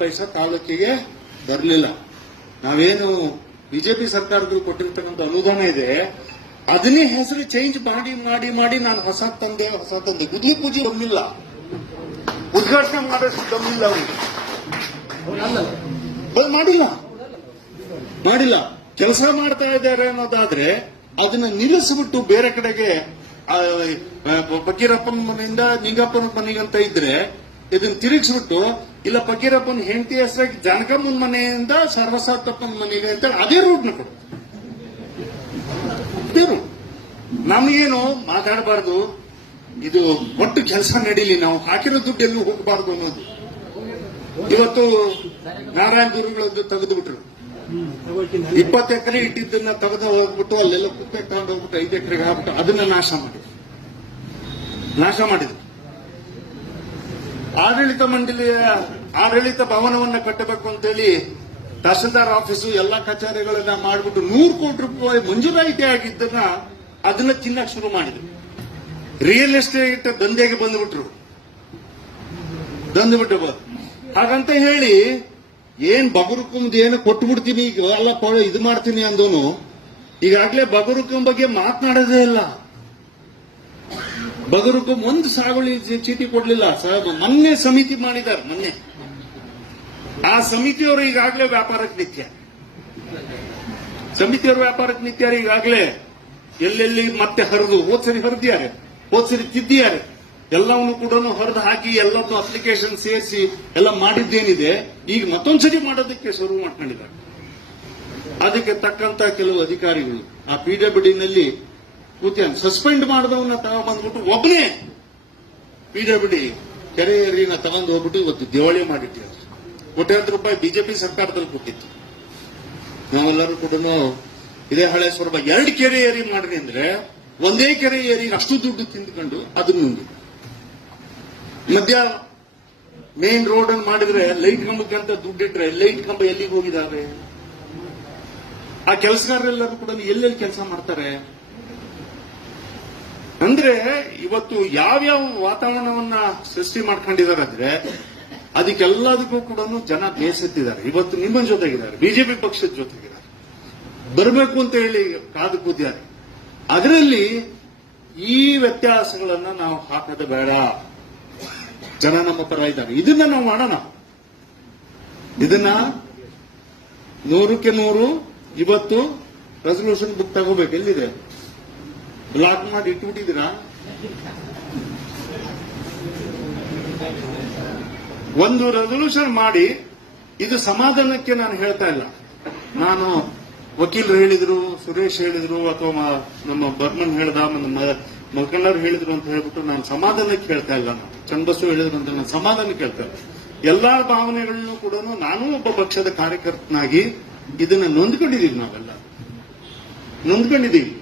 ಪೈಸಾ ತಾಲೂಕಿಗೆ ಬರಲಿಲ್ಲ. ನಾವೇನು ಬಿಜೆಪಿ ಸರ್ಕಾರದಲ್ಲಿ ಕೊಟ್ಟಿರ್ತಕ್ಕಂಥ ಅನುದಾನ ಇದೆ, ಅದನ್ನೇ ಹೆಸರು ಚೇಂಜ್ ಮಾಡಿ ಮಾಡಿ ಮಾಡಿ ನಾನು ಹೊಸ ತಂದೆ ಹೊಸ ತಂದೆ. ಗುದ್ಲಿ ಪೂಜೆ ಬಂದಿಲ್ಲ. ಉದ್ಘಾಟನೆ ಮಾಡೋಷ್ಟು ಬಂದಿಲ್ಲ ಅವರು ಮಾಡಿಲ್ಲ. ಮಾಡಿಲ್ಲ. ಕೆಲಸ ಮಾಡ್ತಾ ಇದ್ದಾರೆ ಅನ್ನೋದಾದ್ರೆ ಅದನ್ನ ನಿಲ್ಲಿಸ್ಬಿಟ್ಟು ಬೇರೆ ಕಡೆಗೆ ಫಕೀರಪ್ಪನ ಮನೆಯಿಂದ ನಿಂಗಪ್ಪನ ಮನೆಗಂತ ಇದ್ರೆ ಇದನ್ನ ತಿರುಗಿಸ್ಬಿಟ್ಟು, ಇಲ್ಲ ಫಕೀರಪ್ಪನ ಹೆಂಡತಿ ಹೆಸರಾಗಿ ಜನಕಮ್ಮನ ಮನೆಯಿಂದ ಸರ್ವಸಾತಪ್ಪನ ಮನೆಗೆ ಅಂತ ಅದೇ ರೂಟ್ ಕೊಡು ಅದೇ ರೂಟ್ ನಮಗೇನು ಮಾತಾಡಬಾರ್ದು, ಇದು ಒಟ್ಟು ಕೆಲಸ ನಡೀಲಿ, ನಾವು ಹಾಕಿರೋ ದುಡ್ಡು ಎಲ್ಲೂ ಹೋಗಬಾರ್ದು ಅನ್ನೋದು. ಇವತ್ತು ನಾರಾಯಣ ಗುರುಗಳದ್ದು ತೆಗೆದು ಬಿಟ್ರು ಇಪ್ಪತ್ತು ಎಕರೆ ಇಟ್ಟಿದ್ದನ್ನ ತೆಗೆದು ಹೋಗ್ಬಿಟ್ಟು, ಅಲ್ಲೆಲ್ಲ ಕುಪ್ಪೆ ತಗೊಂಡು ಹೋಗ್ಬಿಟ್ಟು ಐದು ಎಕರೆಗೆ ಹಾಕ್ಬಿಟ್ಟು ಅದನ್ನ ನಾಶ ಮಾಡಿದ್ರು. ನಾಶ ಮಾಡಿದ್ರು. ಆಡಳಿತ ಮಂಡಳಿಯ ಆಡಳಿತ ಭವನವನ್ನು ಕಟ್ಟಬೇಕು ಅಂತೇಳಿ ತಹಸೀಲ್ದಾರ್ ಆಫೀಸು ಎಲ್ಲಾ ಕಚೇರಿಗಳನ್ನ ಮಾಡಿಬಿಟ್ಟು ನೂರು ಕೋಟಿ ರೂಪಾಯಿ ಮಂಜೂರಾಯಿತಿ ಆಗಿದ್ದನ್ನ ಅದನ್ನ ತಿನ್ನಕ್ ಶುರು ಮಾಡಿದ್ರು. ರಿಯಲ್ ಎಸ್ಟೇಟ್ ದಂಧೆಗೆ ಬಂದ್ಬಿಟ್ರು. ಬಂದ್ಬಿಟ್ಟು ಹಾಗಂತ ಹೇಳಿ ಏನ್ ಬಗರುಕುಂಬದ್ ಏನು ಕೊಟ್ಟು ಬಿಡ್ತೀನಿ ಈಗ ಎಲ್ಲ ಇದು ಮಾಡ್ತೀನಿ ಅಂದೋನು, ಈಗಾಗಲೇ ಬಗರುಕುಂ ಬಗ್ಗೆ ಮಾತನಾಡೋದೇ ಇಲ್ಲ. ಬಗರುಕುಂ ಒಂದು ಸಾಗುವಳಿ ಚೀಟಿ ಕೊಡ್ಲಿಲ್ಲ. ಸರ್ ಮೊನ್ನೆ ಸಮಿತಿ ಮಾಡಿದ್ದಾರೆ ಮೊನ್ನೆ. ಆ ಸಮಿತಿಯವರು ಈಗಾಗಲೇ ವ್ಯಾಪಾರಕ್ಕೆ ನಿತ್ಯ. ಸಮಿತಿಯವರು ವ್ಯಾಪಾರಕ್ಕೆ ನಿತ್ಯಾರ ಈಗಾಗಲೇ. ಎಲ್ಲೆಲ್ಲಿ ಮತ್ತೆ ಹರಿದು, ಹೋದ್ಸರಿ ಹರಿದ್ಯಾರೆ, ಹೋದ್ಸರಿ ತಿದ್ದಿದ್ದಾರೆ ಎಲ್ಲವನ್ನು ಕೂಡ ಹೊರದು ಹಾಕಿ ಎಲ್ಲವನ್ನು ಅಪ್ಲಿಕೇಶನ್ ಸೇರಿಸಿ ಎಲ್ಲ ಮಾಡಿದ್ದೇನಿದೆ. ಈಗ ಮತ್ತೊಂದ್ಸರಿ ಮಾಡೋದಕ್ಕೆ ಶುರು ಮಾಡ್ಕೊಂಡಿದ್ದಾರೆ. ಅದಕ್ಕೆ ತಕ್ಕಂತ ಕೆಲವು ಅಧಿಕಾರಿಗಳು ಆ ಪಿಡಬ್ಲ್ಯೂಡಿನಲ್ಲಿ ಕೂತ ಸಸ್ಪೆಂಡ್ ಮಾಡಿದವನ್ನ ತಗೊಂಡ್ಬಂದ್ಬಿಟ್ಟು ಒಬ್ಬನೇ ಪಿಡಬ್ಲ್ಯೂಡಿ ಕೆರೆ ಏರಿನ ತಗೊಂಡು ಹೋಗ್ಬಿಟ್ಟು ಇವತ್ತು ದಿವಾಳಿ ಮಾಡಿಟ್ಟಿದ್ದಾರೆ ಕೋಟ್ಯಾಂತರ ರೂಪಾಯಿ ಬಿಜೆಪಿ ಸರ್ಕಾರದಲ್ಲಿ ಕೊಟ್ಟಿತ್ತು. ನಾವೆಲ್ಲರೂ ಕೂಡ ಇದೇ ಹಳೆ ಸ್ವರೂಪ. ಎರಡು ಕೆರೆ ಏರಿ ಮಾಡ್ರಿ ಅಂದ್ರೆ ಒಂದೇ ಕೆರೆ ಏರಿ ಅಷ್ಟು ದುಡ್ಡು ತಿಂದ್ಕೊಂಡು ಅದನ್ನ ಮಧ್ಯ ಮೇನ್ ರೋಡ್ ಅನ್ನು ಮಾಡಿದ್ರೆ ಲೈಟ್ ಕಂಬಕ್ಕೆ ಅಂತ ದುಡ್ಡಿಟ್ರೆ ಲೈಟ್ ಕಂಬ ಎಲ್ಲಿಗೆ ಹೋಗಿದ್ದಾರೆ ಆ ಕೆಲಸಗಾರರೆಲ್ಲರೂ ಕೂಡ ಎಲ್ಲೆಲ್ಲಿ ಕೆಲಸ ಮಾಡ್ತಾರೆ? ಅಂದ್ರೆ ಇವತ್ತು ಯಾವ್ಯಾವ ವಾತಾವರಣವನ್ನ ಸೃಷ್ಟಿ ಮಾಡ್ಕೊಂಡಿದ್ದಾರೆ ಅಂದ್ರೆ ಅದಕ್ಕೆಲ್ಲದಕ್ಕೂ ಕೂಡ ಜನ ಬೇಸತ್ತಿದ್ದಾರೆ. ಇವತ್ತು ನಿಮ್ಮ ಜೊತೆಗಿದ್ದಾರೆ, ಬಿಜೆಪಿ ಪಕ್ಷದ ಜೊತೆಗಿದ್ದಾರೆ. ಬರಬೇಕು ಅಂತ ಹೇಳಿ ಕಾದು ಕೂತಿದ್ದಾರೆ. ಅದರಲ್ಲಿ ಈ ವ್ಯತ್ಯಾಸಗಳನ್ನ ನಾವು ಹಾಕೋದು ಬೇಡ. ಜನ ನಮ್ಮ ಪರ ಇದ್ದಾರೆ. ಇದನ್ನ ನಾವು ಮಾಡೋಣ. ಇದನ್ನ ನೂರಕ್ಕೆ ನೂರು, ಇವತ್ತು ರೆಸಲ್ಯೂಷನ್ ಬುಕ್ ತಗೋಬೇಕು. ಎಲ್ಲಿದೆ? ಬ್ಲಾಕ್ ಮಾಡಿ ಇಟ್ಬಿಟ್ಟಿದ್ದೀರಾ? ಒಂದು ರೆಸೊಲ್ಯೂಷನ್ ಮಾಡಿ, ಇದು ಸಮಾಧಾನಕ್ಕೆ ನಾನು ಹೇಳ್ತಾ ಇಲ್ಲ. ನಾನು ವಕೀಲರು ಹೇಳಿದ್ರು, ಸುರೇಶ್ ಹೇಳಿದ್ರು, ಅಥವಾ ನಮ್ಮ ಬರ್ಮನ್ ಹೇಳ್ದ, ನಮ್ಮ ಮಕ್ಕಳರು ಹೇಳಿದ್ರು ಅಂತ ಹೇಳ್ಬಿಟ್ಟು ನಾನು ಸಮಾಧಾನಕ್ಕೆ ಹೇಳ್ತಾ ಇಲ್ಲ ನಾನು. ಹೇಳಿದ್ರು ಅಂತ ನಾನು ಸಮಾಧಾನಕ್ಕೆ ಹೇಳ್ತಾ ಇಲ್ಲ. ಎಲ್ಲಾ ಭಾವನೆಗಳನ್ನು ಕೂಡ ನಾನು ಒಬ್ಬ ಪಕ್ಷದ ಕಾರ್ಯಕರ್ತನಾಗಿ ಇದನ್ನ ನೊಂದ್ಕೊಂಡಿದ್ದೀವಿ ನಾವೆಲ್ಲ. ನೊಂದ್ಕೊಂಡಿದೀವಿ